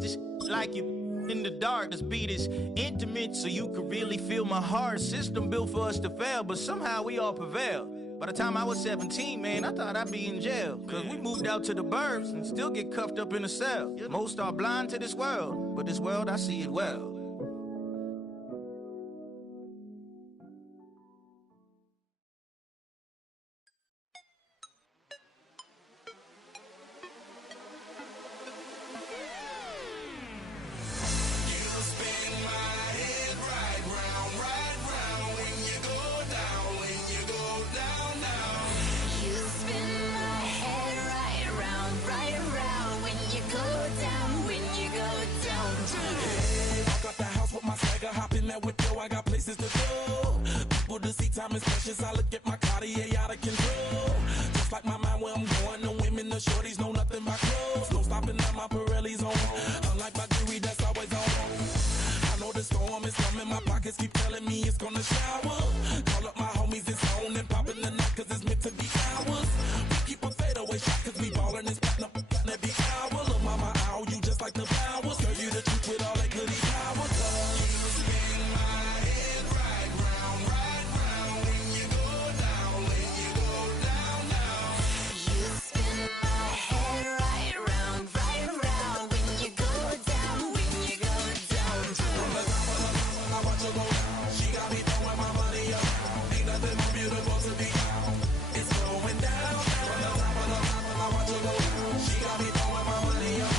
this like you in the dark. This beat is intimate so you can really feel my heart. System built for us to fail, but somehow we all prevail. By the time I was 17, man, I thought I'd be in jail. Cause we moved out to the burbs and still get cuffed up in a cell. Most are blind to this world, but this world, I see it well. I look at my Cartier out of control. Just like my mind where I'm going, the women, the shorties know nothing but clothes. No stopping at my Pirelli's on. Unlike my jewelry that's always on. I know the storm is coming, my pockets keep telling me it's gonna shower. Call up my homies, it's on and popping the night cause it's meant to be ours. We keep a fadeaway shot cause we ballin' and spittin' up every hour. Look mama, ow, you just like the flowers. Girl, you the truth with all that goody power. You spin my head right round, right round. When you go down, when you go down, down. You spin my head right round, when you go down, when you go down. From the top of the mountain, I watch her go down. She got me throwing my money up. Ain't nothing more beautiful to be found. It's going down. From the top of the mountain, I watch her go down. She got me throwing my money up.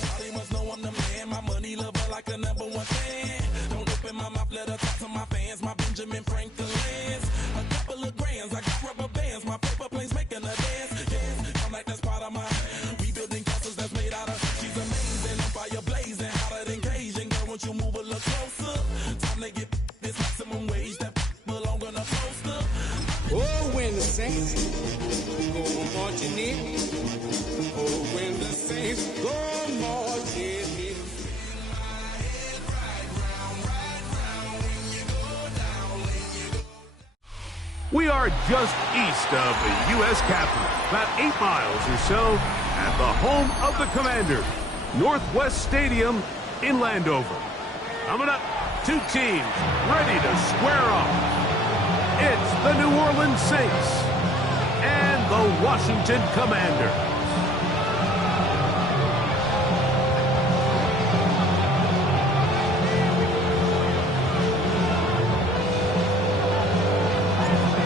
Shawty must know I'm the man. My money lover like a number one fan. Don't open my mouth, let her talk to my fans. My Benjamin Franklin's. A couple of grands, I got rubber bands. My paper planes making a dance. Yes, I'm like that's part of my rebuilding castles that's made out of. She's amazing, on fire blazing, hotter than Cajun. Girl, won't you move a little closer? Time to get this maximum wage that belong on a poster. Oh, when the saints go marching in. Oh, when the saints go marching in. We are just east of the U.S. Capitol, about 8 miles or so, at the home of the Commanders, Northwest Stadium in Landover. Coming up, two teams ready to square off. It's the New Orleans Saints and the Washington Commanders.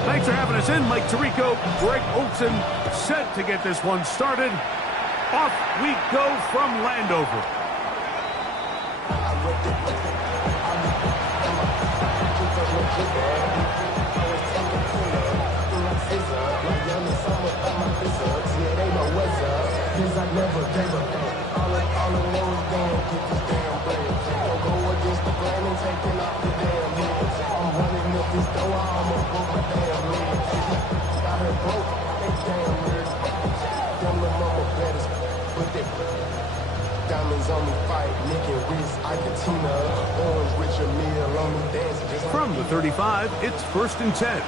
Thanks for having us in. Mike Tirico, Greg Olson, set to get this one started. Off we go from Landover. Diamonds on me fight, Nick and Reese, Argentina, orange Richard Mille on me dancing just From the 35, it's 1st and 10.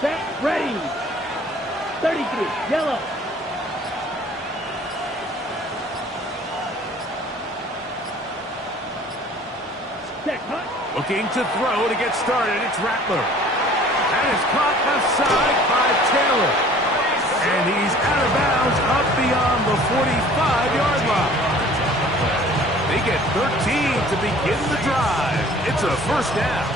Set, ready. 33, yellow. Set, hut. Looking to throw to get started, it's Rattler. And it's caught aside by Taylor. And he's out of bounds up beyond the 45-yard line. They get 13 to begin the drive. It's a first down.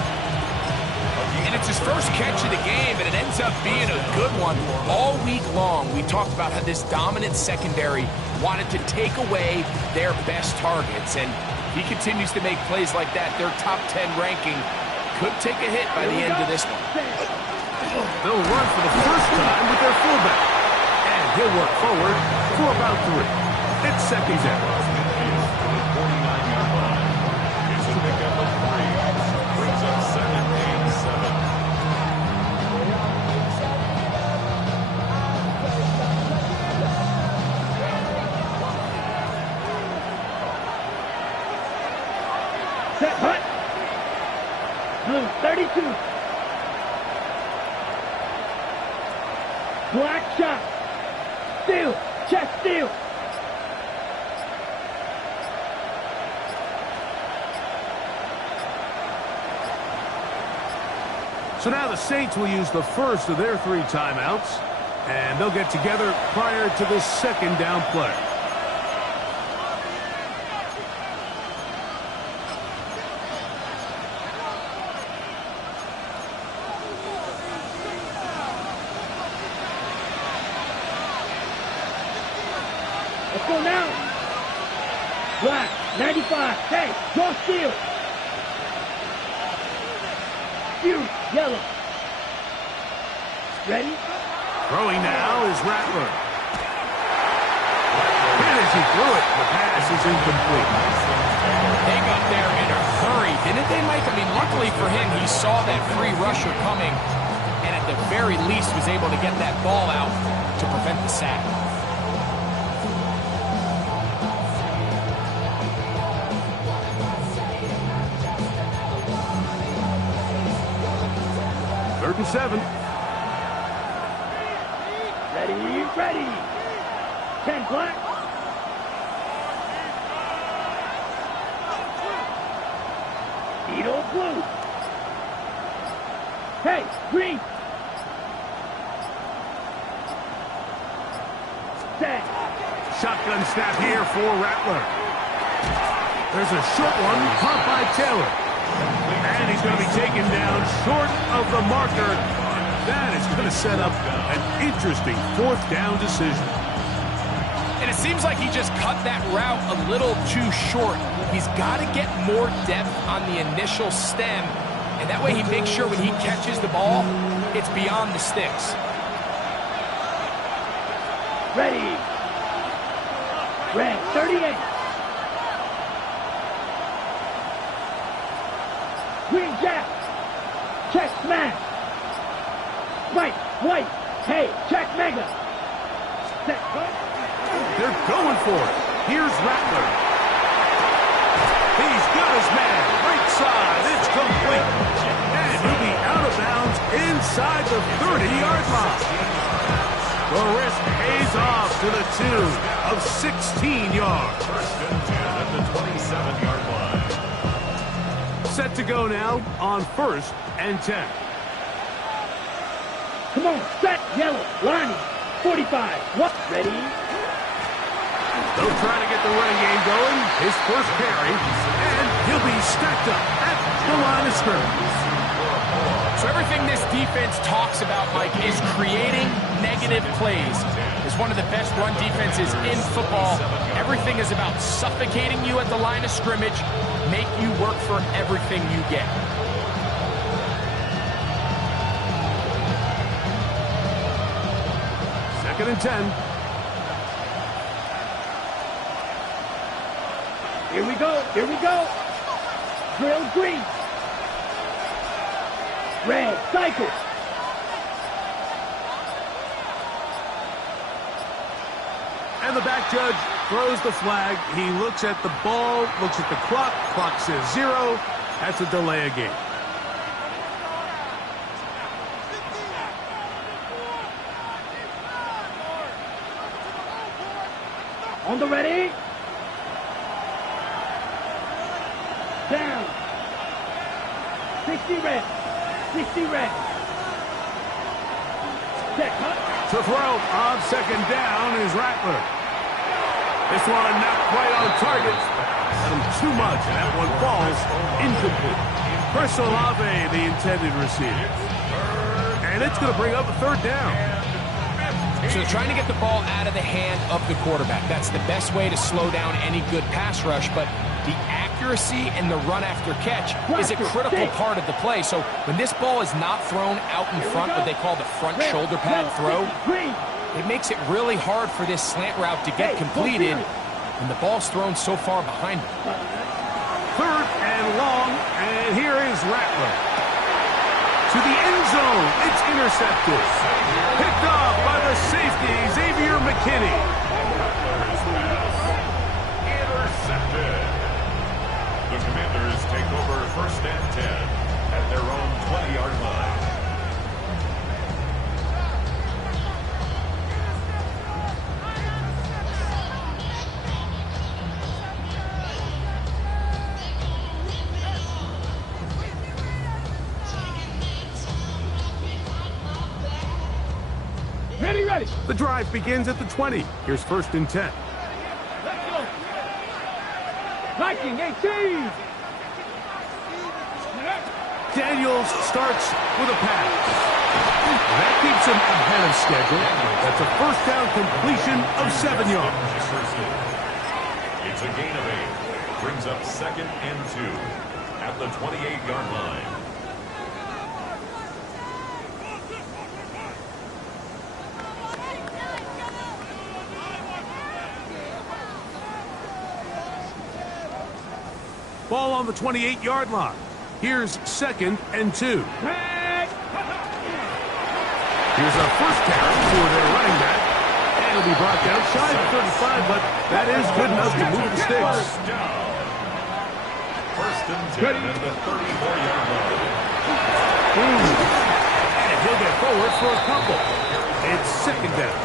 And it's his first catch of the game, and it ends up being a good one. All week long, we talked about how this dominant secondary wanted to take away their best targets, and he continues to make plays like that. Their top 10 ranking could take a hit by the end of this one. They'll run for the first time with their fullback. And he'll work forward for about 3. It's second down. Set, hut. Blue, 32. Black shot. Steal. Chest steal. So now the Saints will use the first of their 3 timeouts, and they'll get together prior to the second down play. Let's go now. Black, 95. Hey, draw steal. Steal, yellow. Ready? Throwing now is Rattler. And as he threw it, the pass is incomplete. They got there in a hurry, didn't they, Mike? I mean, luckily for him, he saw that free rusher coming, and at the very least was able to get that ball out to prevent the sack. Third and 7. Ready, ready. 10 black. Edo blue. Hey, green. Set. Shotgun snap here for Rattler. There's a short one, caught by Taylor. And he's going to be taken down short of the marker. That is going to set up an interesting 4th down decision. And it seems like he just cut that route a little too short. He's got to get more depth on the initial stem, and that way he makes sure when he catches the ball, it's beyond the sticks. Ready. Red, 38. Green jack. Check smash. White, white. Hey, check mega. Set, right. They're going for it. Here's Rattler. He's got his man. Right side. It's complete. And he'll be out of bounds inside the 30-yard line. The risk pays off to the tune of 16 yards. First and 10 at the 27-yard line. Set to go now on 1st and 10. Come on, set, yellow, Lonnie, 45. What? Ready? They'll try to get the running game going. His first carry, and he'll be stacked up at the line of scrimmage. So everything this defense talks about, Mike, is creating negative plays. It's one of the best run defenses in football. Everything is about suffocating you at the line of scrimmage, make you work for everything you get. Second and 10. Here we go, here we go. Drill green. Red, cycle. And the back judge throws the flag. He looks at the ball, looks at the clock. Clock says 0. That's a delay of game. On the ready. Down. 60 red. 60 red. Set, cut. To throw on second down is Rattler. This one not quite on target. Too much, and that one falls incomplete. Chris Olave, the intended receiver. And it's going to bring up a 3rd down. So they're trying to get the ball out of the hand of the quarterback. That's the best way to slow down any good pass rush, but the accuracy and the run after catch is a critical part of the play. So when this ball is not thrown out in front, what they call the front shoulder pad throw, it makes it really hard for this slant route to get completed, and the ball's thrown so far behind him. 3rd and long, and here is Rattler. To the end zone, it's intercepted. Picked off by the safety, Xavier McKinney. Intercepted. The Commanders take over 1st and 10 at their own 20-yard line. ready. The drive begins at the 20. Here's 1st and 10. Viking 18. Daniels starts with a pass. That keeps him ahead of schedule. That's a 1st down completion of 7 yards. It's a gain of 8. Brings up 2nd and 2 at the 28-yard line. Ball on the 28-yard line. Here's 2nd and 2. Here's a 1st carry for their running back. And it'll be brought down shy of 35, but that is good enough to move the sticks. 1st and 10 at the 34-yard line. And he'll get forward for a couple. It's 2nd down.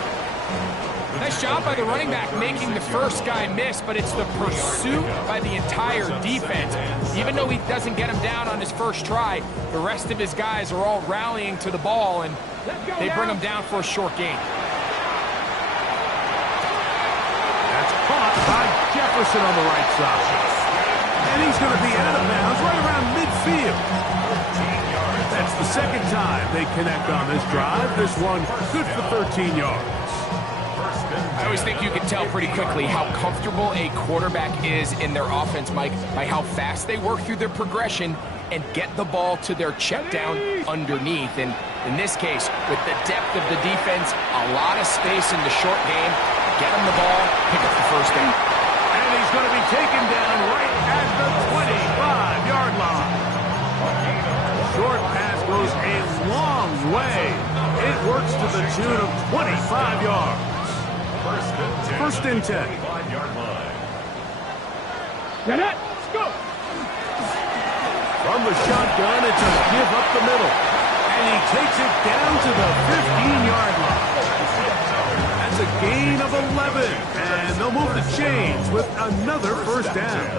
Nice job by the running back making the first guy miss, but it's the pursuit by the entire defense. Even though he doesn't get him down on his first try, the rest of his guys are all rallying to the ball, and they bring him down for a short gain. That's caught by Jefferson on the right side. And he's going to be out of bounds right around midfield. That's the 2nd time they connect on this drive. This one good for 13 yards. I always think you can tell pretty quickly how comfortable a quarterback is in their offense, Mike, by how fast they work through their progression and get the ball to their check down underneath. And in this case, with the depth of the defense, a lot of space in the short game, get him the ball, pick up the 1st down. And he's going to be taken down right at the 25-yard line. Short pass goes a long way. It works to the tune of 25 yards. 1st and 10. 25-yard line. Let's go. From the shotgun, it's a give up the middle. And he takes it down to the 15-yard line. That's a gain of 11. And they'll move the chains with another 1st down.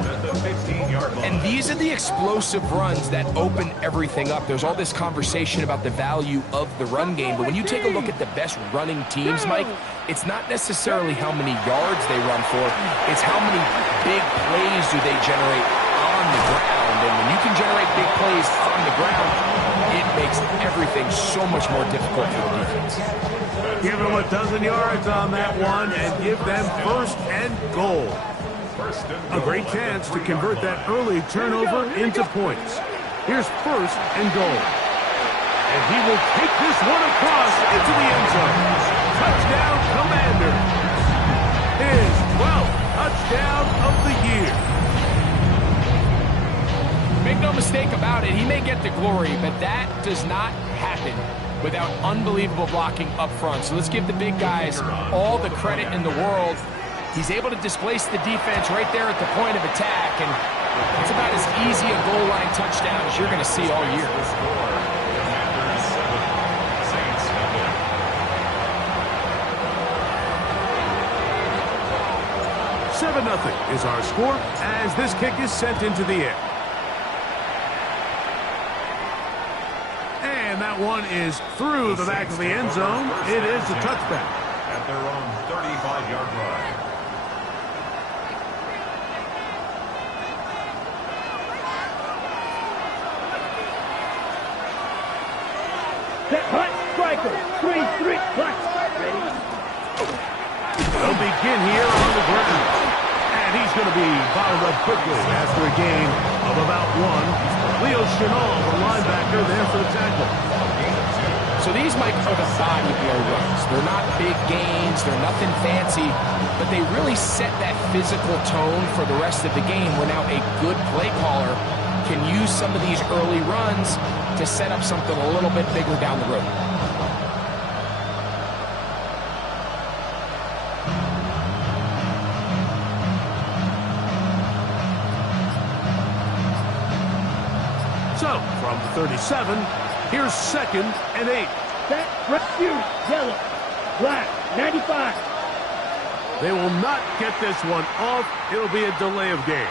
And these are the explosive runs that open everything up. There's all this conversation about the value of the run game, but when you take a look at the best running teams, Mike, it's not necessarily how many yards they run for, it's how many big plays do they generate on the ground. And when you can generate big plays on the ground, it makes everything so much more difficult for the defense. Give them a dozen yards on that one and give them 1st and goal. A great chance to convert that early turnover into points. Here's 1st and goal. And he will take this one across into the end zone. Touchdown, Commanders. His 12th touchdown of the year. Make no mistake about it, he may get the glory, but that does not happen without unbelievable blocking up front. So let's give the big guys all the credit in the world. He's able to displace the defense right there at the point of attack, and it's about as easy a goal line touchdown as you're going to see all year. 7-0 is our score as this kick is sent into the air. And that one is through the back of the end zone. It is a touchback. At their own 35-yard line. Set, hot, striker. 3-3, clutch. Ready? They'll begin here on the ground. And he's going to be bottled up quickly after a gain of about 1. Leo Chenal, the linebacker, there for the tackle. So these, Mike, are the body blow runs. They're not big gains, they're nothing fancy, but they really set that physical tone for the rest of the game where now a good play caller can use some of these early runs to set up something a little bit bigger down the road. So, from the 37, here's 2nd and 8. Set, rescue, yellow, black, 95. They will not get this one off. It'll be a delay of game.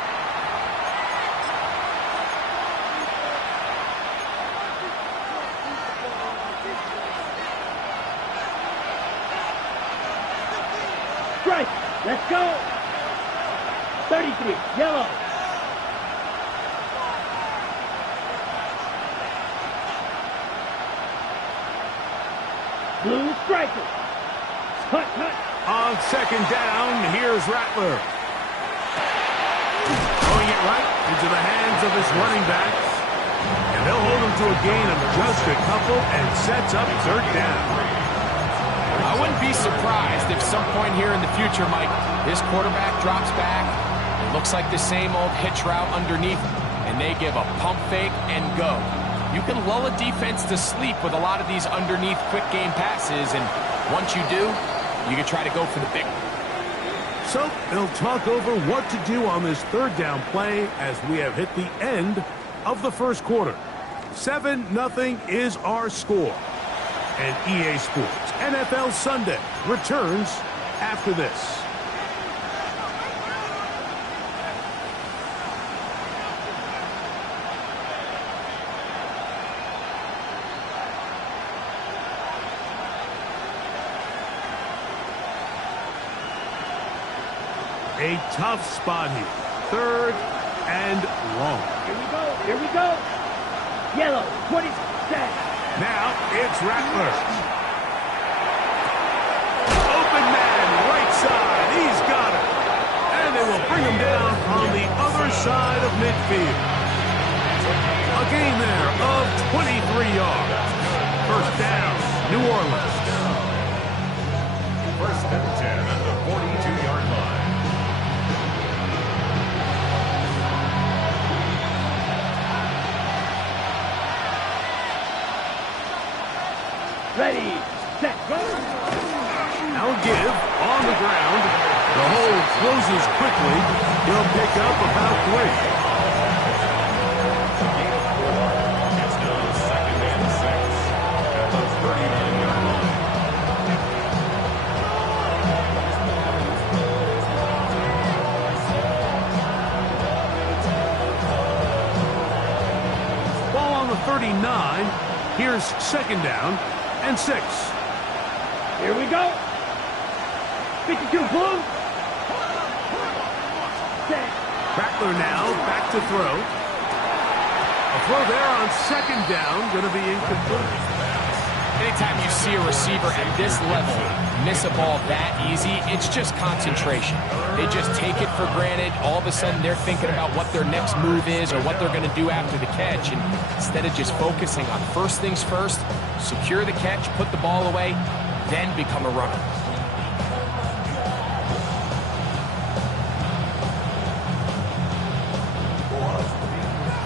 strike. Let's go. 33, yellow. Blue striker. Cut, cut. On second down, here's Rattler. Throwing it right into the hands of his running backs. And they'll hold him to a gain of just a couple and sets up third down. I wouldn't be surprised if some point here in the future, Mike, this quarterback drops back. It looks like the same old hitch route underneath, and they give a pump fake and go. You can lull a defense to sleep with a lot of these underneath quick game passes, and once you do, you can try to go for the big one. So they'll talk over what to do on this third down play as we have hit the end of the first quarter. 7-0 is our score. And EA Sports NFL Sunday returns after this. A tough spot here. Third and long. Here we go. Here we go. Yellow, 20 set. Now it's Rattler. Open man, right side. He's got it. And they will bring him down on the other side of midfield. A gain there of 23 yards. First down, New Orleans. First and 10 at the 42-yard line. Ready, set, go. Now give on the ground. The hole closes quickly. He'll pick up about 3. It's now second and 6 at the 39-yard line. Ball on the 39. Here's second down and 6. Here we go. 52 blue. Set. Rattler now back to throw. A throw there on second down, going to be incomplete. Anytime you see a receiver at this level miss a ball that easy, it's just concentration. They just take it for granted. All of a sudden, they're thinking about what their next move is or what they're going to do after the catch. And instead of just focusing on first things first, secure the catch, put the ball away, then become a runner.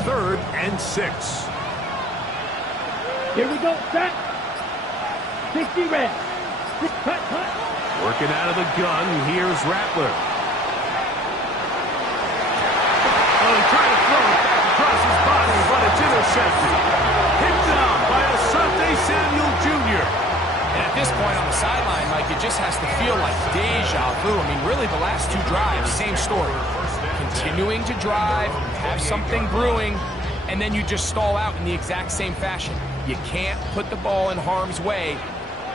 Third and 6. Here we go, set. 60 red. Cut, cut. Working out of the gun, here's Rattler. Oh, he tried to throw it back across his body, but it's intercepted. Picked up by Asante Samuel Jr. And at this point on the sideline, Mike, it just has to feel like deja vu. I mean, really, the last 2 drives, same story. Continuing to drive, have something brewing, and then you just stall out in the exact same fashion. You can't put the ball in harm's way.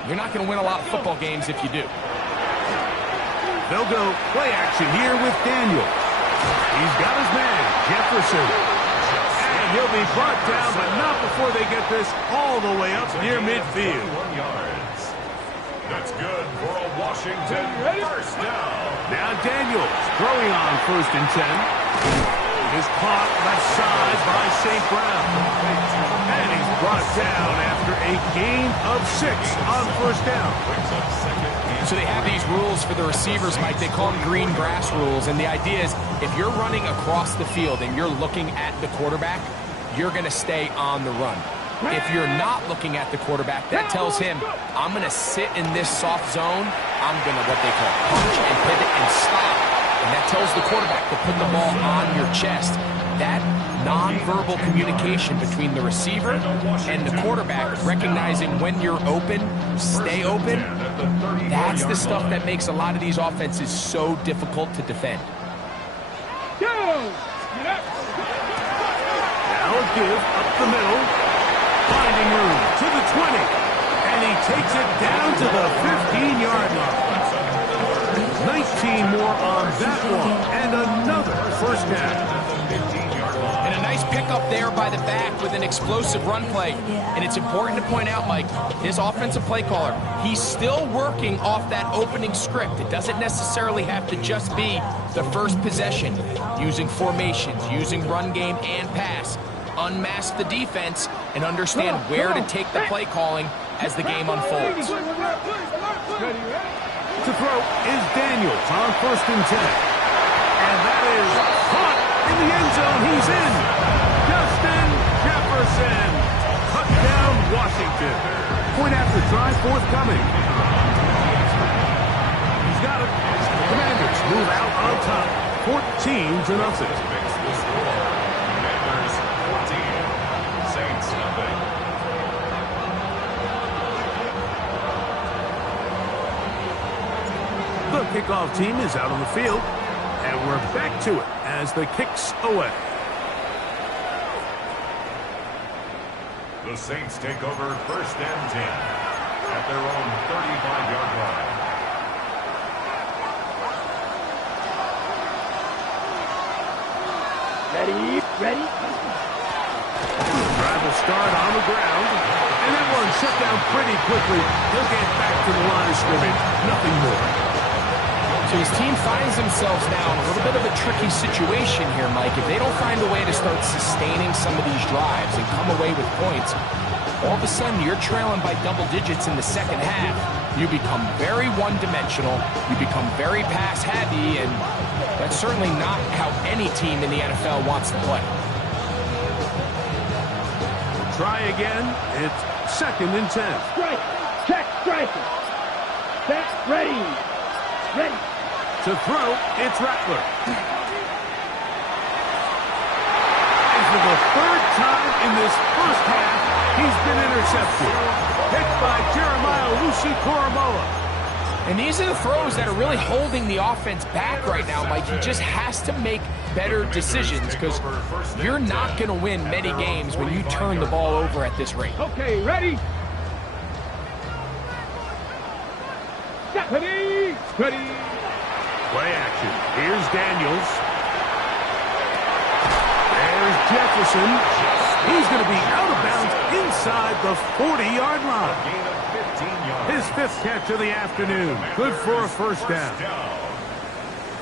You're not going to win a lot of football games if you do. They'll go play action here with Daniel. He's got his man, Jefferson. And he'll be brought down, but not before they get this all the way up near midfield. 21 yards. That's good for a Washington first down. Now Daniels throwing on first and 10. Is caught left side by St. Brown. And he's brought down after a gain of 6 on first down. So they have these rules for the receivers, Mike. They call them green grass rules. And the idea is if you're running across the field and you're looking at the quarterback, you're going to stay on the run. If you're not looking at the quarterback, that tells him, I'm going to sit in this soft zone. I'm going to what they call punch and pivot and stop. And that tells the quarterback to put the ball on your chest. That nonverbal communication between the receiver and the quarterback, recognizing when you're open, stay open, that's the stuff that makes a lot of these offenses so difficult to defend. Now a give up the middle, finding room to the 20, and he takes it down to the 15-yard line. 15 more on that one, and another first down. And a nice pickup there by the back with an explosive run play. And it's important to point out, Mike, his offensive play caller, he's still working off that opening script. It doesn't necessarily have to just be the first possession. Using formations, using run game and pass. Unmask the defense and understand where to take the play calling as the game unfolds. To throw is Daniels on 1st and 10. And that is caught in the end zone. He's in. Justin Jefferson. Touchdown, Washington. Point after try forthcoming. He's got it. Commanders move out on top. 14-0. Commanders 14, Saints nothing. The kickoff team is out on the field, and we're back to it as the kick's away. The Saints take over 1st and 10 at their own 35-yard line. Ready? Drive will start on the ground, and that one shut down pretty quickly. He'll get back to the line of scrimmage, nothing more. So his team finds themselves now in a little bit of a tricky situation here, Mike. If they don't find a way to start sustaining some of these drives and come away with points, all of a sudden you're trailing by double digits in the second half. You become very one-dimensional, you become very pass-heavy, and that's certainly not how any team in the NFL wants to play. Try again. It's 2nd and 10. Strike. Check striker. Set. Ready. To throw, it's Rattler. And for the 3rd time in this first half, he's been intercepted. Picked by Jeremiah Owusu-Koramoah. And these are the throws that are really holding the offense back right now, Mike. He just has to make better decisions because you're not going to win many games when you turn the ball over at this rate. Okay, ready. Ready. Play action. Here's Daniels. There's Jefferson. He's going to be out of bounds inside the 40-yard line. Gain of 15 yards. His 5th catch of the afternoon. Good for a first down.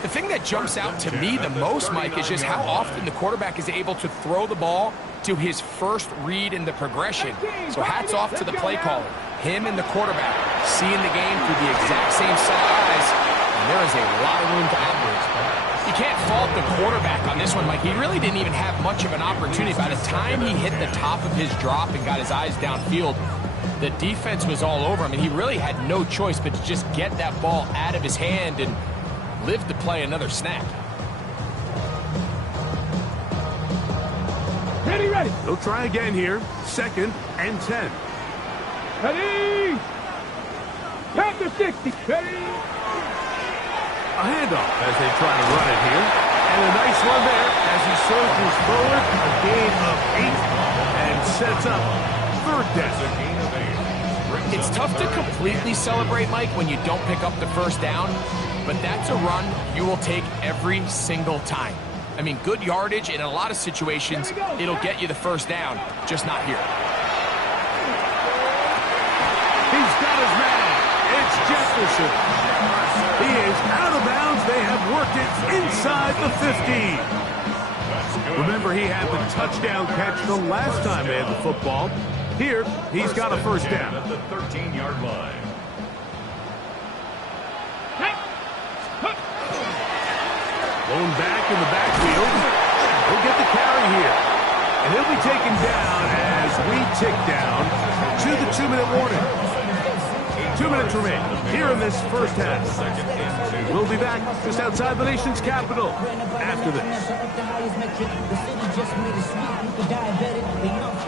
The thing that jumps out to me the most, Mike, is just how often the quarterback is able to throw the ball to his first read in the progression. So hats off to the play caller. Him and the quarterback seeing the game through the exact same set of eyes, and there is a lot of room to operate. You can't fault the quarterback on this one, Mike. He really didn't even have much of an opportunity. By the time he hit the top of his drop and got his eyes downfield, the defense was all over him, and he really had no choice but to just get that ball out of his hand and live to play another snap. Ready. They'll try again here. 2nd and 10. Ready. Panther 60. Ready. A handoff as they try to run it here. And a nice one there as he surges forward. A gain of 8 and sets up 3rd down. It's tough to completely celebrate, Mike, when you don't pick up the first down, but that's a run you will take every single time. I mean, good yardage in a lot of situations, it'll get you the first down, just not here. He's got his man. It's Jefferson. He is out of bounds. They have worked it inside the 50. Remember, he had the touchdown catch the last time they had the football. Here, he's got a first down. At the 13-yard line. Going back in the backfield. He'll get the carry here. And he'll be taken down as we tick down to the 2-minute warning. 2 minutes remain here in this first half. We'll be back just outside the nation's capital after this.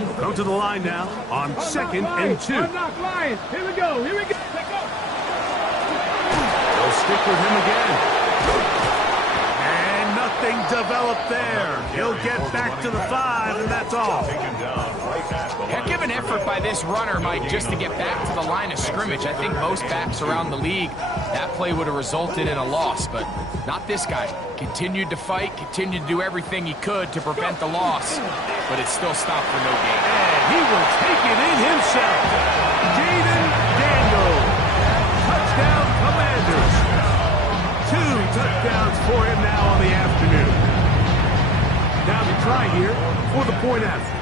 We'll come to the line now on 2nd and 2. Unlock Lions. Here we go. They'll stick with him again. And nothing Something developed there. He'll get back to the 5, and that's all. Heck of an effort by this runner, Mike, just to get back to the line of scrimmage. I think most backs around the league, that play would have resulted in a loss, but not this guy. Continued to fight, continued to do everything he could to prevent the loss, but it still stopped for no gain. And he will take it in himself. Jaden Daniel. Touchdown, Commanders. 2 touchdowns for him now on the afternoon. Now to try here for the point after.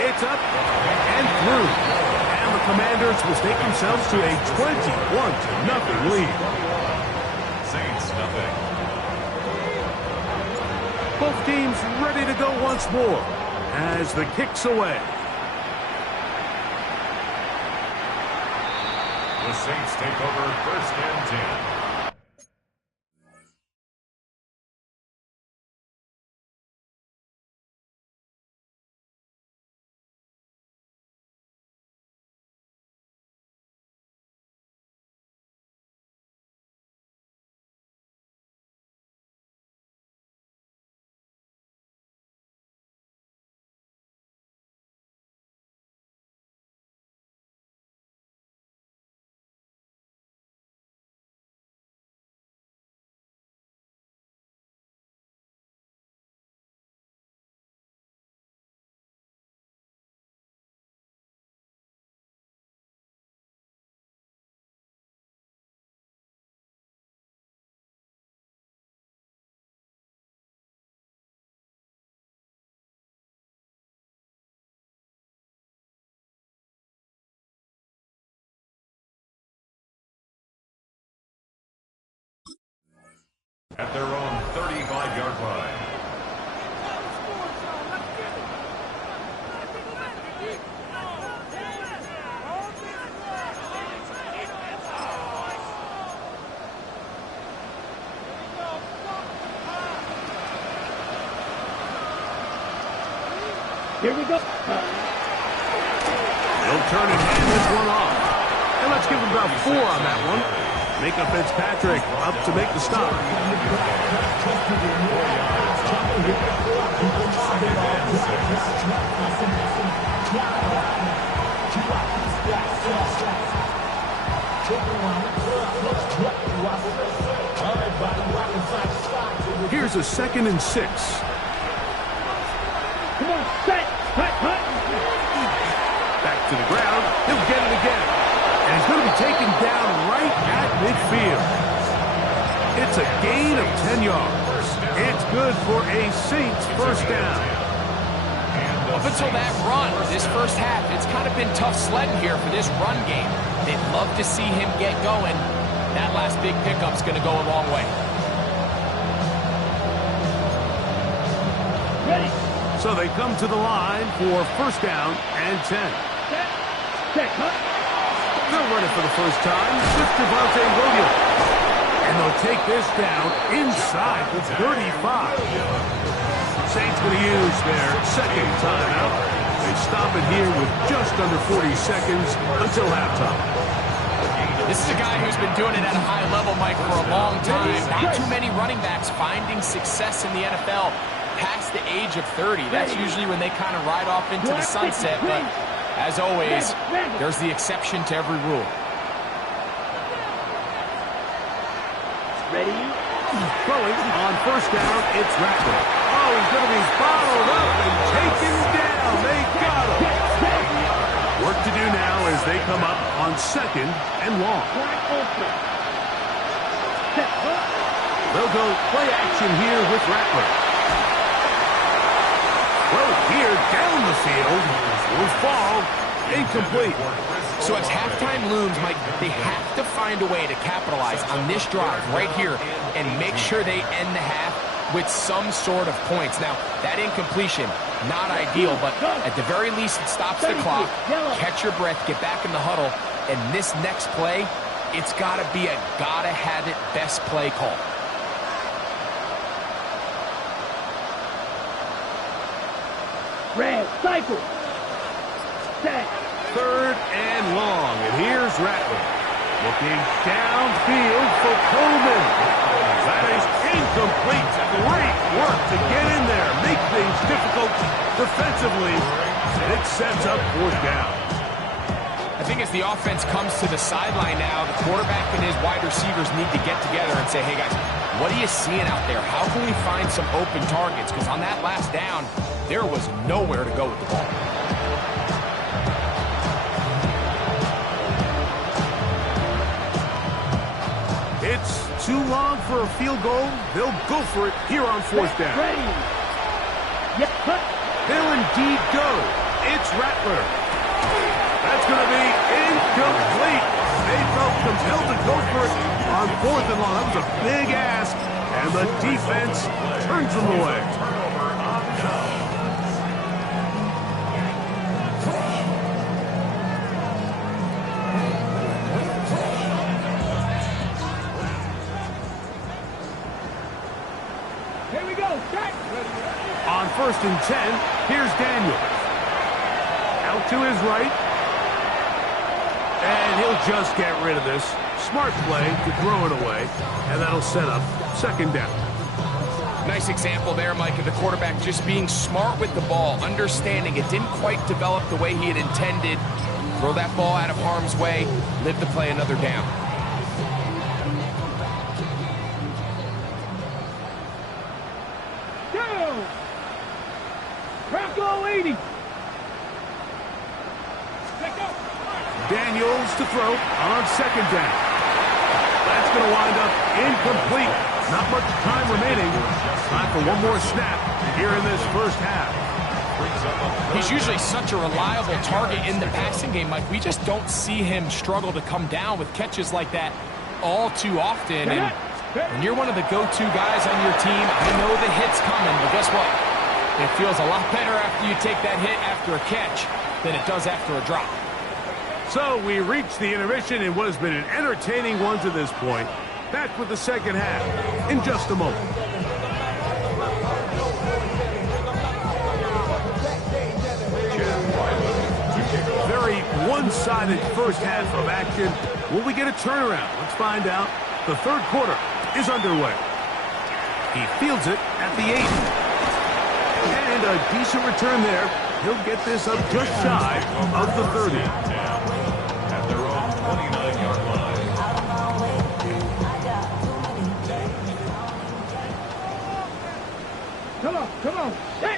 It's up and through. And the Commanders will take themselves to a 21-0 lead. Saints, nothing. Both teams ready to go once more as the kick's away. The Saints take over 1st and 10. At their own 35-yard line. Here we go. They'll turn and hand this one off. And let's give him about 4 on that one. Micah Fitzpatrick up to make the stop. Here's a 2nd and 6. Come on, set, hut. Back to the ground. He'll get it again. And he's going to be taken down right at midfield. It's a gain of 10 yards. It's good for a Saints 1st down. Up until that run, this first half, it's kind of been tough sledding here for this run game. They'd love to see him get going. That last big pickup's going to go a long way. Ready. So they come to the line for 1st down and 10. Set, hut. They'll run it for the first time with Javonte Williams. And they'll take this down inside the 35. Saints going to use their 2nd timeout. They stop it here with just under 40 seconds until halftime. This is a guy who's been doing it at a high level, Mike, for a long time. Not too many running backs finding success in the NFL past the age of 30. That's usually when they kind of ride off into the sunset, but as always, there's the exception to every rule. Ready. Throwing on 1st down, it's Rattler. Oh, he's going to be bottled up and taken down. They got him. Work to do now as they come up on 2nd and long. They'll go play action here with Rattler. Well, here down the field will fall incomplete. So as halftime looms, Mike, they have to find a way to capitalize on this drive right here and make sure they end the half with some sort of points. Now, that incompletion, not ideal, but at the very least, it stops the clock. Catch your breath, get back in the huddle, and this next play, it's got to be a gotta-have-it best play call. Red, cycle. Set. 3rd and long, and here's Rattler. Looking downfield for Coleman. That is incomplete. Great work to get in there, make things difficult defensively, and it sets up fourth down. I think as the offense comes to the sideline now, the quarterback and his wide receivers need to get together and say, hey guys, what are you seeing out there? How can we find some open targets? Because on that last down, there was nowhere to go with the ball. It's too long for a field goal. They'll go for it here on fourth down. Ready. Yep. They'll indeed go. It's Rattler. That's going to be incomplete. They felt compelled to go for it on fourth and long. That was a big ask, and the defense turns them away. Here we go. Check. On 1st and 10, here's Daniels. Out to his right. And he'll just get rid of this. Smart play to throw it away. And that'll set up second down. Nice example there, Mike, of the quarterback just being smart with the ball, understanding it didn't quite develop the way he had intended. Throw that ball out of harm's way, live to play another down. Go. Bronco 80. Daniels to throw on second down. That's going to wind up incomplete. Not much time remaining. Time for one more snap here in this first half. He's usually such a reliable target in the passing game, Mike. We just don't see him struggle to come down with catches like that all too often. And when you're one of the go-to guys on your team, I know the hit's coming, but guess what? It feels a lot better after you take that hit after a catch than it does after a drop. So we reach the intermission in what has been an entertaining one to this point. Back with the second half in just a moment. Very one-sided first half of action. Will we get a turnaround? Let's find out. The third quarter is underway. He fields it at the 8. And a decent return there. He'll get this up just shy of the 30. At their own 29-yard line. Come on. Six.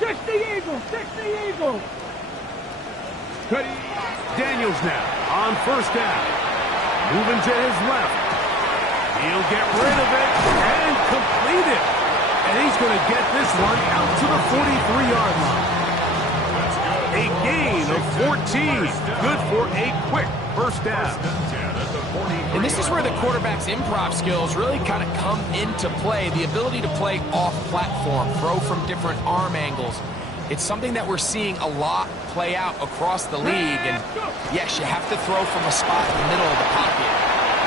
60 Eagles. 60 Eagles. Daniels now on first down. Moving to his left. He'll get rid of it and complete it. And he's going to get this one out to the 43-yard line. A gain of 14. Good for a quick first down. And this is where the quarterback's improv skills really kind of come into play. The ability to play off-platform, throw from different arm angles. It's something that we're seeing a lot play out across the league. And yes, you have to throw from a spot in the middle of the pocket.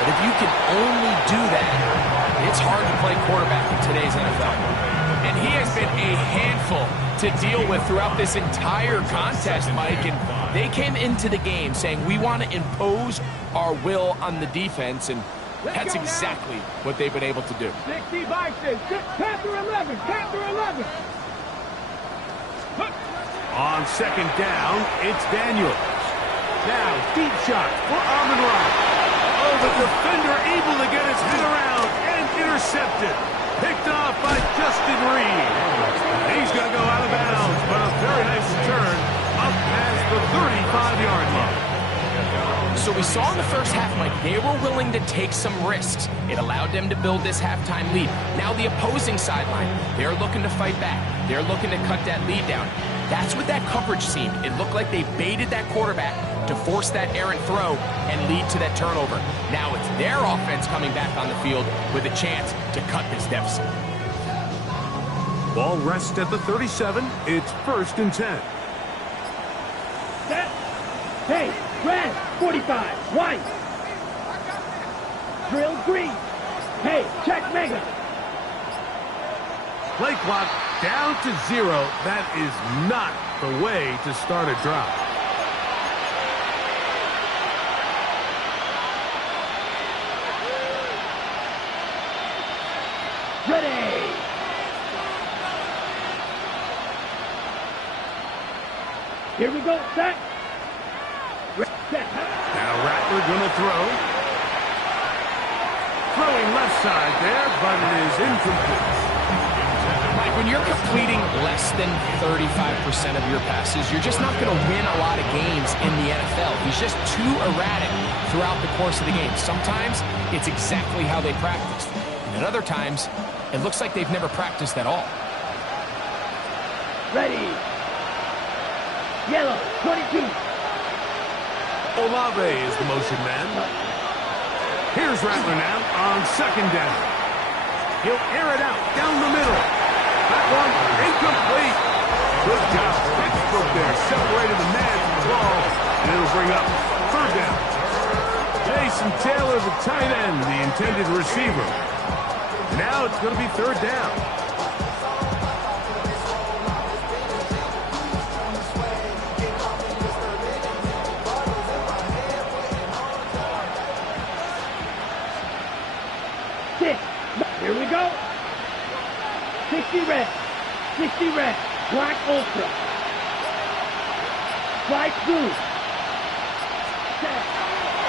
But if you can only do that, it's hard to play quarterback in today's NFL. And he has been a handful to deal with throughout this entire contest, Mike. And they came into the game saying, we want to impose our will on the defense. And that's exactly what they've been able to do. 60 boxes. Panther 11. Panther 11. On second down, it's Daniels. Now, deep shot for Amon-Ra. Oh, the defender able to get his head around and intercepted. Picked off by Justin Reed. He's going to go out of bounds, but a very nice return up past the 35-yard line. So we saw in the first half, Mike, they were willing to take some risks. It allowed them to build this halftime lead. Now the opposing sideline, they're looking to fight back. They're looking to cut that lead down. That's what that coverage seemed. It looked like they baited that quarterback to force that errant throw and lead to that turnover. Now it's their offense coming back on the field with a chance to cut this deficit. Ball rests at the 37. It's 1st and 10. Set. Hey, red. 45. White. Drill green. Hey, check mega. Play clock down to 0. That is not the way to start a drive. Here we go, set. Set. Now Rattler gonna throw. Throwing left side there, but it is incomplete. Mike, when you're completing less than 35% of your passes, you're just not going to win a lot of games in the NFL. He's just too erratic throughout the course of the game. Sometimes it's exactly how they practiced. And at other times, it looks like they've never practiced at all. Ready. Yellow, 22. Olave is the motion man. Here's Rattler now on second down. He'll air it out down the middle. That one incomplete. Good job. Textbook there. Separated the man from the ball. And it'll bring up third down. Jason Taylor, the tight end, the intended receiver. Now it's going to be third down. Here we go. 60 red. 60 red. Black Ultra. Flight blue. Set.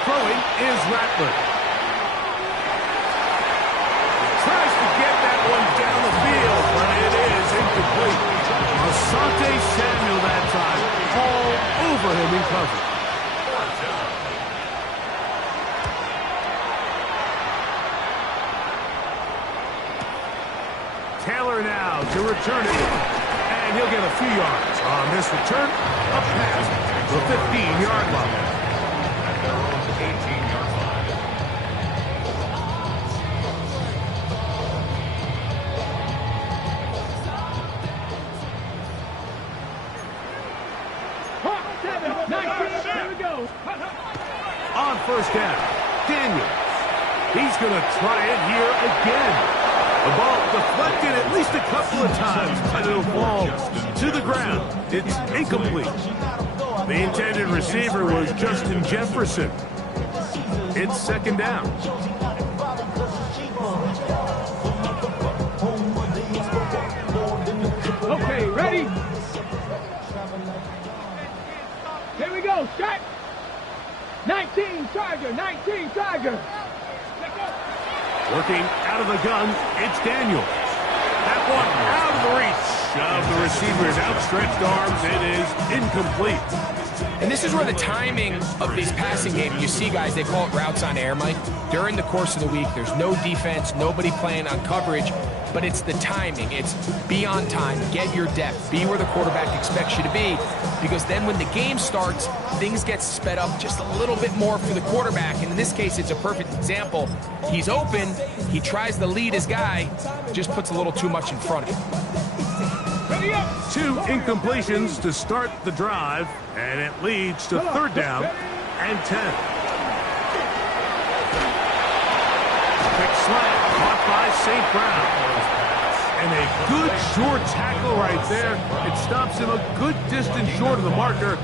Throwing is Rattler. Tries to get that one down the field, but it is incomplete. Asante Samuel that time. All over him in coverage. Taylor now to return it, and he'll get a few yards on this return up past the 15-yard line. 18-yard line. Here we go. On first down, Daniels. He's going to try it here again. The ball deflected at least a couple of times, but it'll fall to the ground. It's incomplete. The intended receiver was Justin Jefferson. It's second down. Okay, ready? Here we go, start. 19 Charger, 19 Charger. Working out of the gun, it's Daniels. That one out of the reach of the receiver's outstretched arms. It is incomplete. And this is where the timing of these passing games, you see guys, they call it routes on air, Mike. During the course of the week, there's no defense, nobody playing on coverage, but it's the timing. It's be on time, get your depth, be where the quarterback expects you to be, because then when the game starts, things get sped up just a little bit more for the quarterback. And in this case, it's a perfect example. He's open, he tries to lead his guy, just puts a little too much in front of him. Two incompletions to start the drive, and it leads to third down and 10. Quick slant caught by St. Brown. And a good short tackle right there. It stops him a good distance short of the marker.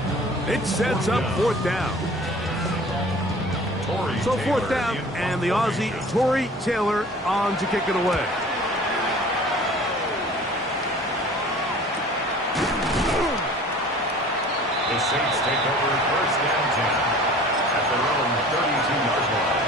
It sets up fourth down. So fourth down, and the Aussie Torrey Taylor on to kick it away. The Saints take over first down 10 at their own 32-yard line.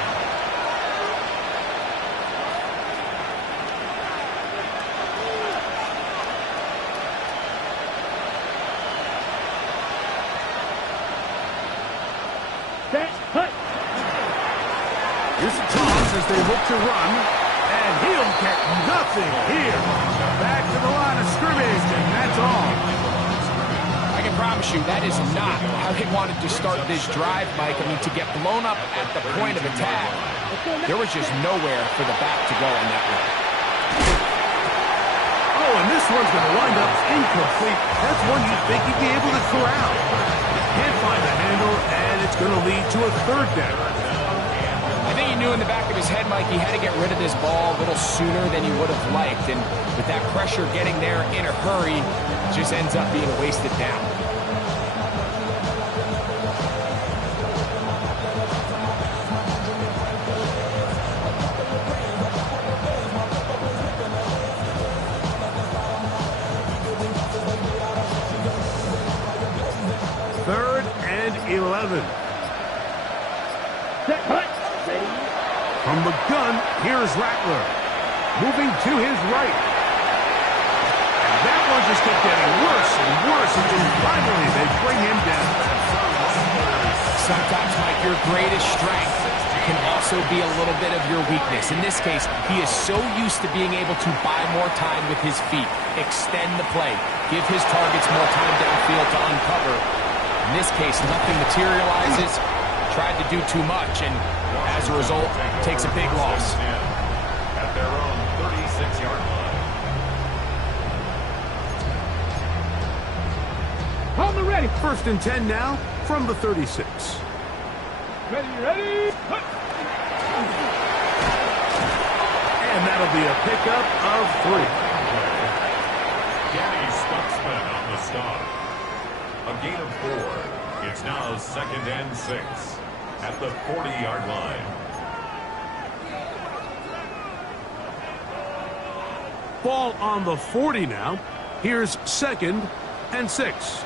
Here's a toss as they look to run, and he'll get nothing here. Back to the line of scrimmage, and that's all. I can promise you that is not how they wanted to start this drive, Mike. I mean, to get blown up at the point of attack, there was just nowhere for the back to go on that one. Oh, and this one's going to wind up incomplete. That's one you'd think he'd be able to corral. Can't find the handle, and it's going to lead to a third down. I think he knew in the back of his head, Mike, he had to get rid of this ball a little sooner than he would have liked. And with that pressure getting there in a hurry, it just ends up being a wasted down. set, cut. Ready. From the gun, here's Rattler. Moving to his right. And that one just kept getting worse and worse until finally they bring him down. Sometimes, Mike, your greatest strength can also be a little bit of your weakness. In this case, he is so used to being able to buy more time with his feet, extend the play, give his targets more time downfield to uncover. In this case, nothing materializes, tried to do too much, and as a result, takes a big loss. At their own 36-yard line. On the ready. 1st and 10 now from the 36. Ready, ready. Cut. And that'll be a pickup of 3. Danny Stutzman on the stop. A gain of 4. It's now 2nd and 6 at the 40-yard line. Ball on the 40 now. Here's 2nd and 6.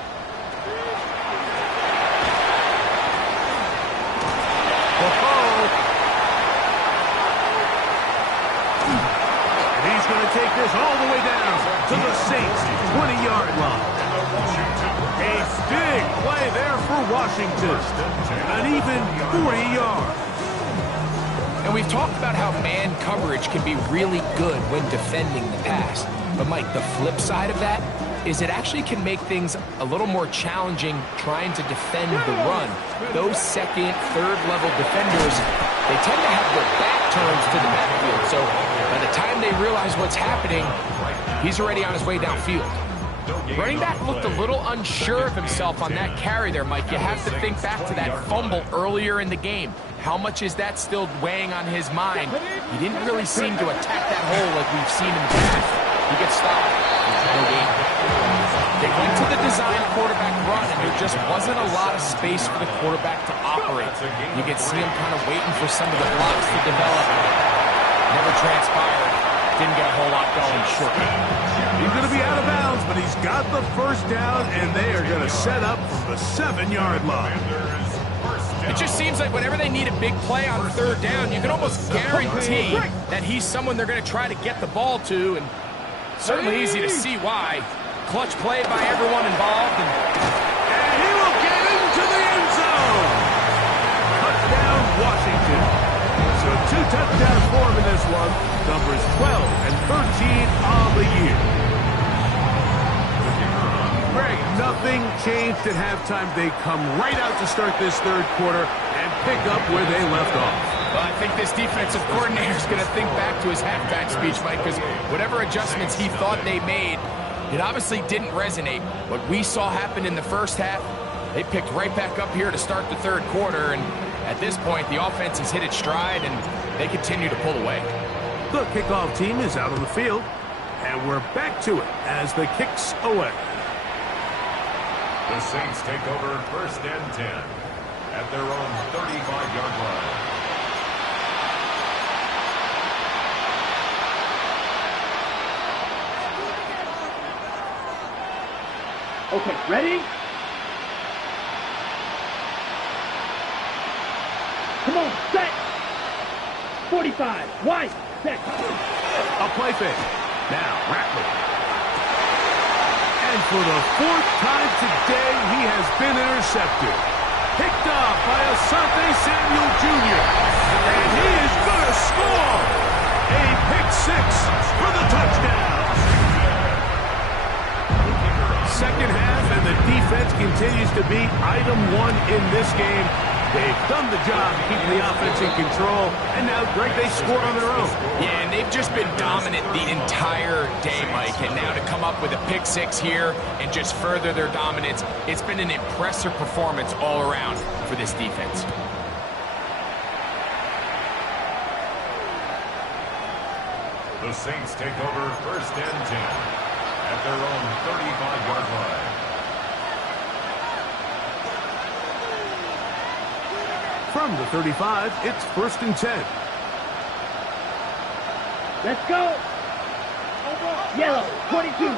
And he's going to take this all the way down to the Saints' 20-yard line. A big play there for Washington. An even 40 yards. And we've talked about how man coverage can be really good when defending the pass. But, Mike, the flip side of that is it actually can make things a little more challenging trying to defend the run. Those 2nd, 3rd level defenders, they tend to have their back turns to the backfield. So by the time they realize what's happening, he's already on his way downfield. Running back looked a little unsure of himself on that carry there, Mike. You have to think back to that fumble earlier in the game. How much is that still weighing on his mind? He didn't really seem to attack that hole like we've seen in the past. He gets stopped. No gain. They went to the design quarterback run, and there just wasn't a lot of space for the quarterback to operate. You could see him kind of waiting for some of the blocks to develop. Never transpired. Didn't get a whole lot going shortly. He's going to be out of bounds, but he's got the 1st down, and they are going to set up from the 7-yard line. It just seems like whenever they need a big play on 3rd down, you can almost guarantee that he's someone they're going to try to get the ball to, and certainly easy to see why. Clutch play by everyone involved. And he will get into the end zone. Touchdown, Washington. So 2 touchdowns for him in this one. Numbers 12 and 13 on the year. Greg, nothing changed at halftime. They come right out to start this 3rd quarter and pick up where they left off. Well, I think this defensive coordinator is going to think back to his halftime speech, Mike, because whatever adjustments he thought they made, it obviously didn't resonate. What we saw happen in the 1st half, they picked right back up here to start the 3rd quarter, and at this point, the offense has hit its stride, and they continue to pull away. The kickoff team is out on the field, and we're back to it as the kicks away. The Saints take over 1st and 10 at their own 35-yard line. Okay, ready? Come on, set. 45, wide, set. A play fake. Now, Rattler. And for the 4th time today, he has been intercepted. Picked off by Asante Samuel Jr. And he is going to score. A pick 6 for the touchdown. 2nd half, and the defense continues to be item 1 in this game. They've done the job keeping the offense in control, and now, Greg, they scored on their own. Yeah, and they've just been dominant the entire day, Mike, and now to come up with a pick 6 here and just further their dominance, it's been an impressive performance all around for this defense. The Saints take over 1st and 10 at their own 35-yard line. From the 35, it's 1st and 10. Let's go. Yellow, 22.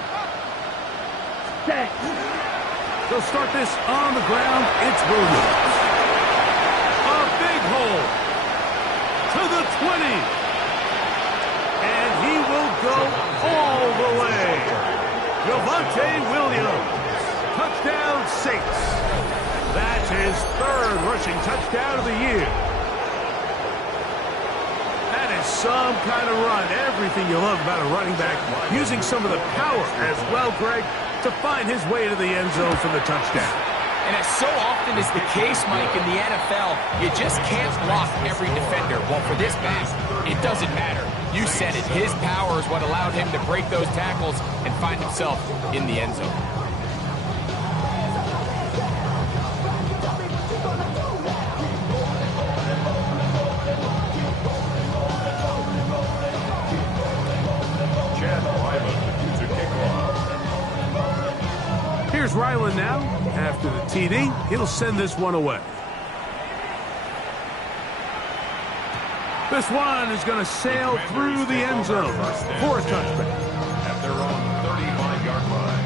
Set. They'll start this on the ground. It's Williams. A big hole. touchdown of the year. That is some kind of run. Everything you love about a running back. Using some of the power as well, Greg, to find his way to the end zone for the touchdown. And as so often is the case, Mike, in the NFL, you just can't block every defender. Well, for this back, it doesn't matter. You said it. His power is what allowed him to break those tackles and find himself in the end zone. Here's Ryland now. After the TD, he'll send this one away. This one is going to sail through the end zone for a touchback. At their own 35-yard line.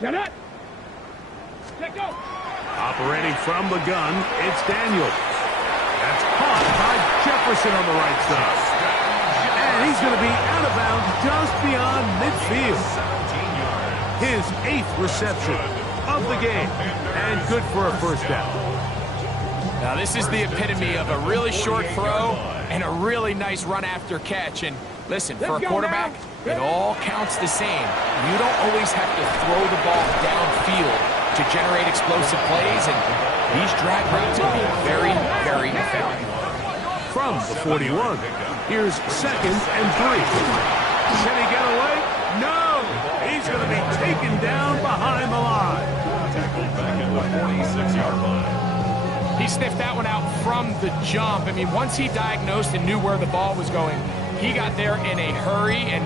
Get it! Let go! Operating from the gun, it's Daniels. That's caught by Jefferson on the right side. And he's going to be out of bounds just beyond midfield. His 8th reception of the game. And good for a first down. Now, this is the epitome of a really short throw and a really nice run after catch. And listen, for a quarterback, it all counts the same. You don't always have to throw the ball downfield to generate explosive plays, and these drag routes can be very, very effective. From the 41, here's 2nd and 3. Can he get away? No! He's going to be taken down behind the line. Tackled back at the 46-yard line. He sniffed that one out from the jump. I mean, once he diagnosed and knew where the ball was going, he got there in a hurry, and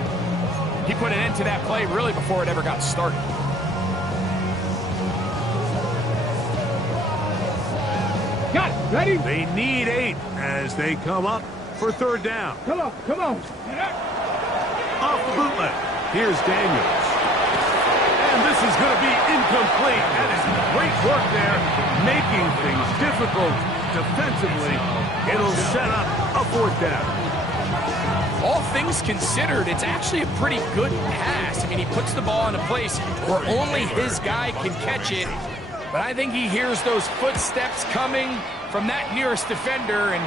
he put an end to that play really before it ever got started. Got it! Ready? They need 8 as they come up for 3rd down. Come on, come on! Off the bootleg, here's Daniels. And this is going to be incomplete. That is great work there, making things difficult defensively. It'll set up a 4th down. All things considered, it's actually a pretty good pass. I mean, he puts the ball in a place where only his guy can catch it. But I think he hears those footsteps coming from that nearest defender, and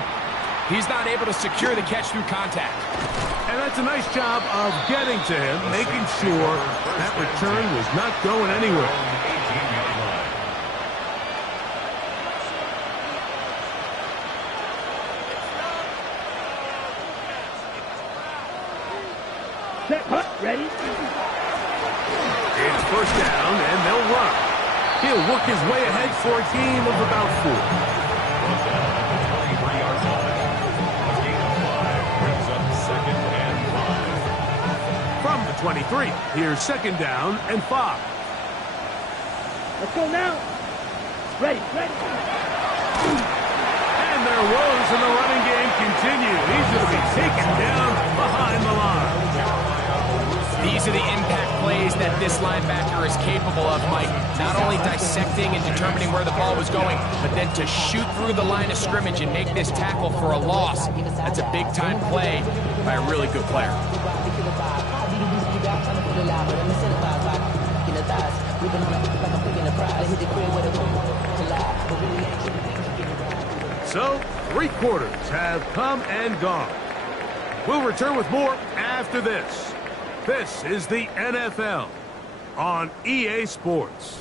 he's not able to secure the catch through contact. And that's a nice job of getting to him, making sure that return was not going anywhere. 18-yard line. Set, hut, ready? It's 1st down, and they'll run. He'll work his way ahead for a gain of about 4. Brought down at the 23-yard line. A gain of 5 brings up 2nd and 5. From the 23, here's 2nd down and 5. Let's go now! Ready, ready! And their woes in the running game continue. He's going to be taken down behind the line. These are the impact plays that this linebacker is capable of, Mike. Not only dissecting and determining where the ball was going, but then to shoot through the line of scrimmage and make this tackle for a loss. That's a big-time play by a really good player. So, 3 quarters have come and gone. We'll return with more after this. This is the NFL on EA Sports.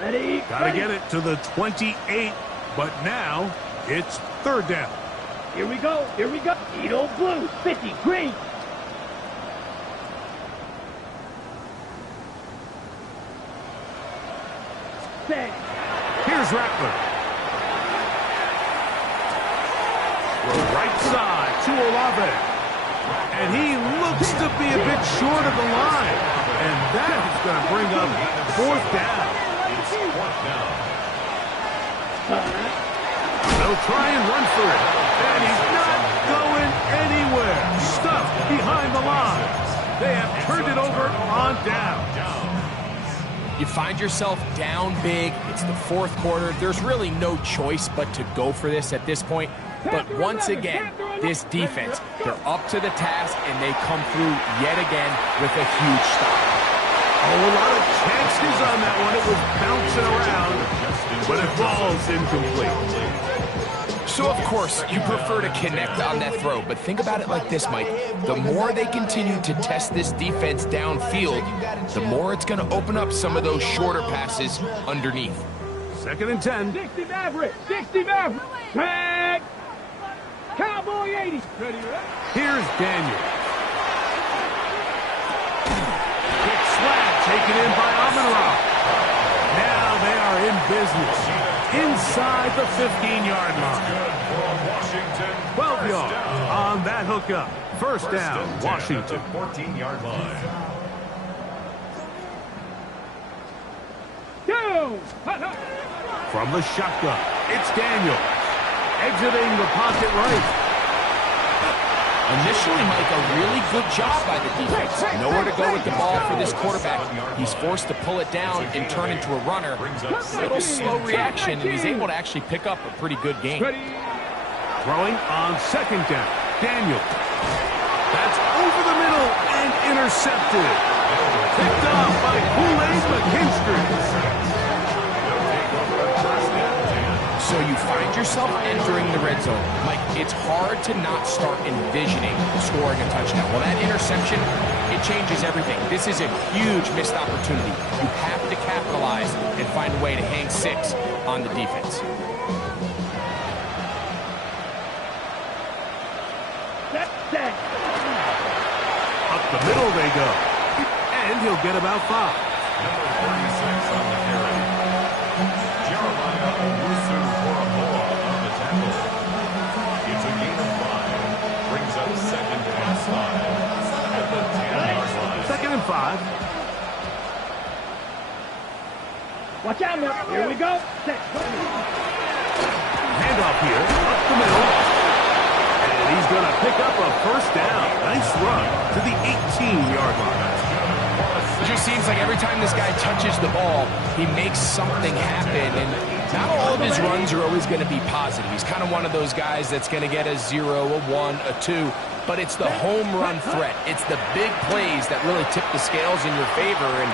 Ready? Gotta get it to the 28, but now it's 3rd down. Here we go, here we go. Eat old blue, 50, green. Set. Here's Rattler. The right side to Olave. And he looks to be a bit short of the line. And that is going to bring up 4th down. It's 4th down. They'll try and run for it. And he's not going anywhere. Stuck behind the line. They have turned it over on down. You find yourself down big. It's the fourth quarter. There's really no choice but to go for this at this point. But once again, this defense, they're up to the task, and they come through yet again with a huge stop. Oh, a lot of chances on that one. It was bouncing around, but it falls incomplete. So, of course, you prefer to connect on that throw, but think about it like this, Mike. The more they continue to test this defense downfield, the more it's going to open up some of those shorter passes underneath. 2nd and 10. 60 Maverick, 60 Maverick. Tag. Cowboy 80. Here's Daniel. Quick slap taken in by Amon-Ra. Now they are in business inside the 15-yard line. 12 yards on that hookup. First down, Washington. 14-yard line. From the shotgun, it's Daniel. Exiting the pocket right. Initially, Mike, a really good job by the defense. Nowhere to go with the ball for this quarterback. He's forced to pull it down and turn into a runner. A little slow reaction, and he's able to actually pick up a pretty good game. Throwing on 2nd down, Daniel. That's over the middle and intercepted. Picked off by Kool-Aid McKinstry. So you find yourself entering the red zone. Mike, it's hard to not start envisioning scoring a touchdown. Well, that interception, it changes everything. This is a huge missed opportunity. You have to capitalize and find a way to hang 6 on the defense. Up the middle they go. And he'll get about 5. Number 36 on the carry. Jeremiah Owusu-Koramoah on the tackle. It's a gain of 5. Brings up 2nd and 5 at the 10-yard line. 2nd and 5. Watch out, Mel. Here we go. Handoff here, up the middle. And he's going to pick up a first down. Nice run to the 18-yard line. It just seems like every time this guy touches the ball, he makes something happen. And not all of his runs are always going to be positive. He's kind of one of those guys that's going to get a 0, a 1, a 2. But it's the home run threat. It's the big plays that really tip the scales in your favor. And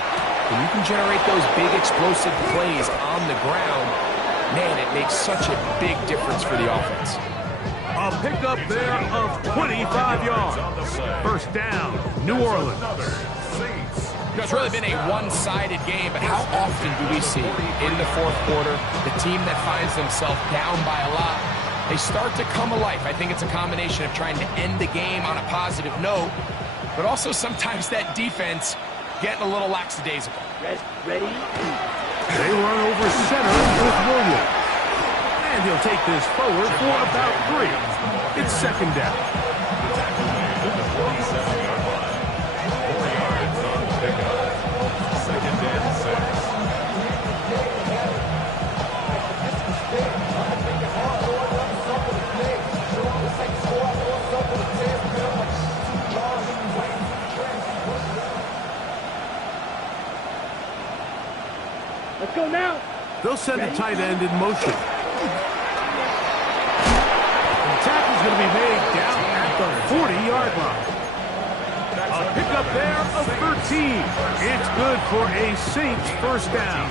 when you can generate those big explosive plays on the ground, man, it makes such a big difference for the offense. A pickup there of 25 yards. First down, New Orleans. You know, it's really been a one-sided game, but how often do we see in the fourth quarter the team that finds themselves down by a lot, they start to come alive. I think it's a combination of trying to end the game on a positive note, but also sometimes that defense getting a little lackadaisical. Ready? They run over center with Williams. And he'll take this forward for about 3. It's 2nd down. Let's go now. They'll send the tight end in motion. The tackle's going to be made down at the 40-yard line. A pickup there of 13. It's good for a Saints first down.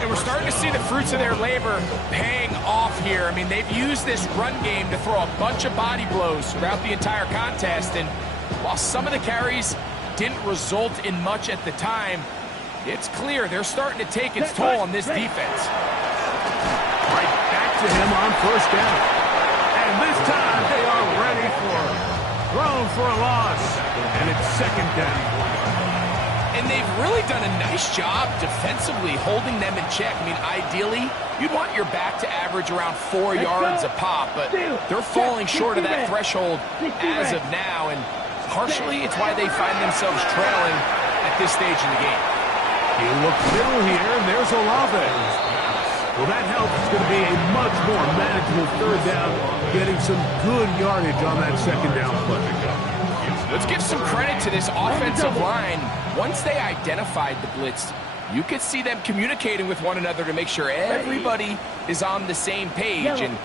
And we're starting to see the fruits of their labor paying off here. I mean, they've used this run game to throw a bunch of body blows throughout the entire contest. And while some of the carries didn't result in much at the time, it's clear they're starting to take its toll on this defense. Right back to him on first down. And this time they are ready for it. Thrown for a loss. And it's 2nd down. And they've really done a nice job defensively holding them in check. I mean, ideally, you'd want your back to average around 4 yards a pop, but they're falling short of that threshold as of now. And partially, it's why they find themselves trailing at this stage in the game. You look middle here, and there's Olave. Well, that helps. It's going to be a much more manageable 3rd down, getting some good yardage on that 2nd down play. Let's give some credit to this offensive line. Once they identified the blitz, you could see them communicating with one another to make sure everybody is on the same page, and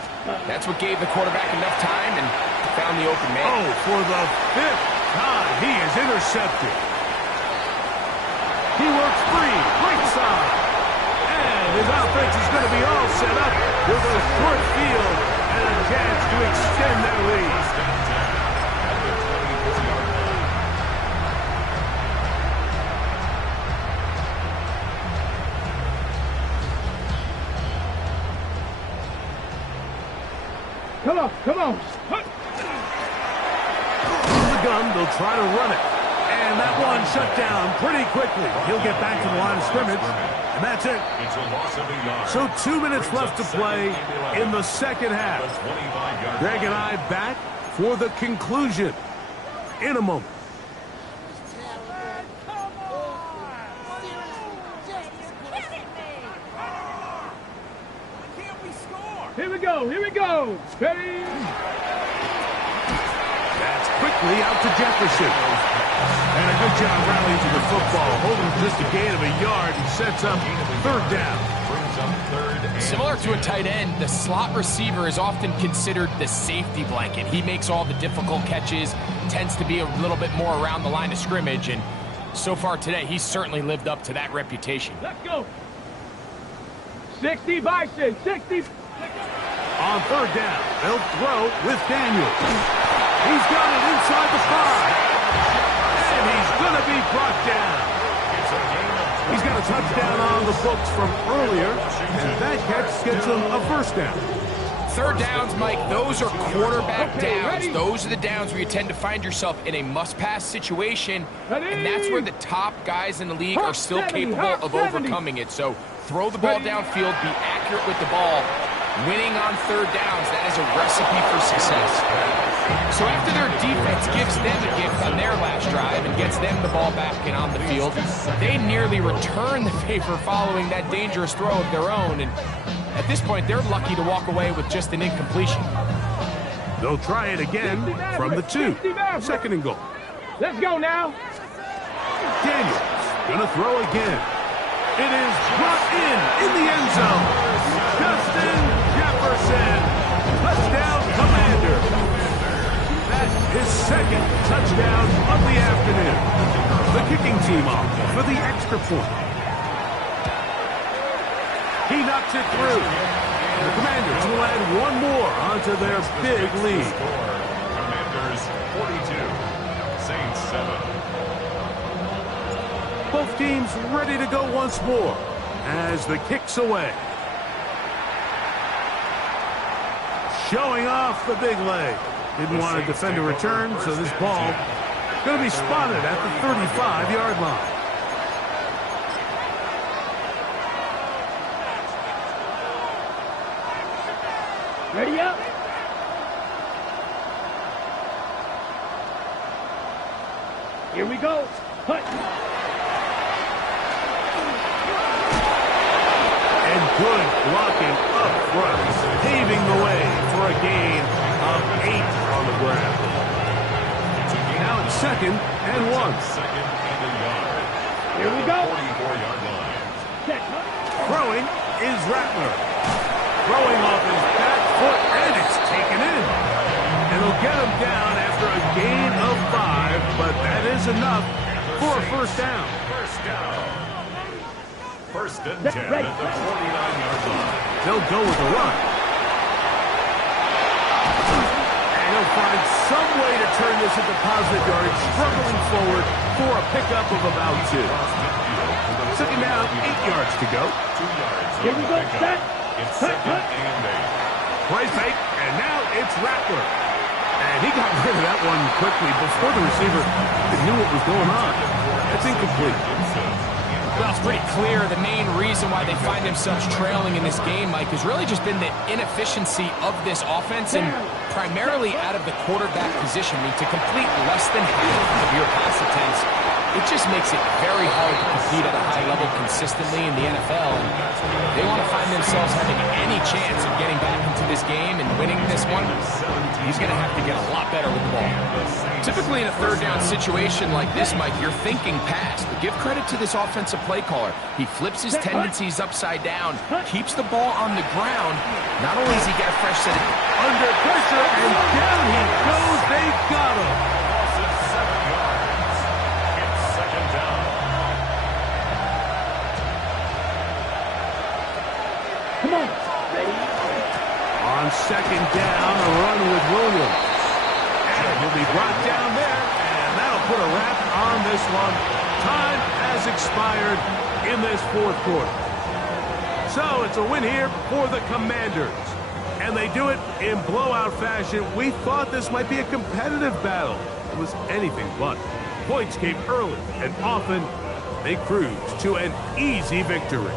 that's what gave the quarterback enough time and found the open man. Oh, for the 5th time, he is intercepted. He works free, right side. And his offense is going to be all set up with a short field and a chance to extend their lead. Come on, come on. From the gun, they'll try to run it. And that one shut down pretty quickly. He'll get back to the line of scrimmage, and that's it. So 2 minutes left to play in the second half. Greg and I back for the conclusion in a moment. Here we go, here we go. Ready? That's quickly out to Jefferson. And a good job rallying to the football. Holding just a gain of a yard and sets up 3rd down. Similar to a tight end, the slot receiver is often considered the safety blanket. He makes all the difficult catches, tends to be a little bit more around the line of scrimmage, and so far today, he's certainly lived up to that reputation. Let's go. 60 Bison, 60. On 3rd down, they'll throw with Daniels. He's got it inside the 5. And he's going to be brought down. He's got a touchdown on the books from earlier, and that catch gets him a 1st down. 3rd downs, Mike, those are quarterback downs. Those are the downs where you tend to find yourself in a must-pass situation, and that's where the top guys in the league are still capable of overcoming it. So throw the ball downfield, be accurate with the ball. Winning on 3rd downs, that is a recipe for success. So after their defense gives them a gift on their last drive and gets them the ball back and on the field, they nearly return the favor following that dangerous throw of their own. And at this point, they're lucky to walk away with just an incompletion. They'll try it again from the 2. 2nd and goal. Let's go now. Daniels gonna throw again. It is brought in the end zone. Justin Jefferson, touchdown Commander. That's his 2nd touchdown of the afternoon. The kicking team off for the extra point. He knocks it through. The Commanders will add one more onto their big lead. Commanders 42, Saints 7. Both teams ready to go once more as the kick's away. Showing off the big leg. Didn't want to defend a return, so this ball going to be spotted at the 35-yard line. Ready up. Here we go. Hut. And good blocking up front, paving the way for a gain of 8 on the ground. Now it's 2nd and 1. Second and a yard. Here we go. 44-yard line. Check. Throwing is Rattler. Throwing off his back foot, and it's taken in. And he'll get him down after a gain of 5, but that is enough for a 1st down. First down. 1st and 10 at the 49-yard line. They'll go with a run. And he'll find some way to turn this into positive yardage, struggling forward for a pickup of about 2. 2nd down, 8 yards to go. 2 yards. Here we go. Set. It's 2nd and 8. Play fake, and now it's Rattler. And he got rid of that one quickly before the receiver knew what was going on. That's incomplete. Well, it's pretty clear the main reason why they find themselves trailing in this game, Mike, has really just been the inefficiency of this offense and primarily out of the quarterback position. I mean, to complete less than half of your pass attempts, it just makes it very hard to compete at a high level consistently in the NFL. And they want to find themselves having any chance of getting back into this game and winning this one. He's going to have to get a lot better with the ball. Typically in a third down situation like this, Mike, you're thinking pass. But give credit to this offensive play caller. He flips his tendencies upside down, keeps the ball on the ground. Not only does he get a fresh set of... Under pressure, and down he goes. They've got him. Losses 7 yards. It's second down. Come on. Ready? On second down, a run with Williams. And he'll be brought down there, and that'll put a wrap on this one. Time has expired in this fourth quarter. So it's a win here for the Commanders. And they do it in blowout fashion. We thought this might be a competitive battle. It was anything but. Points came early, and often they cruised to an easy victory.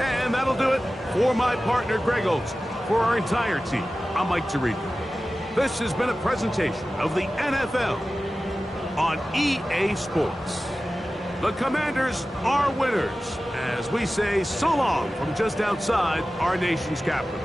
And that'll do it for my partner, Greg Olson. For our entire team, I'm Mike Tirico. This has been a presentation of the NFL on EA Sports. The Commanders are winners, as we say so long from just outside our nation's capital.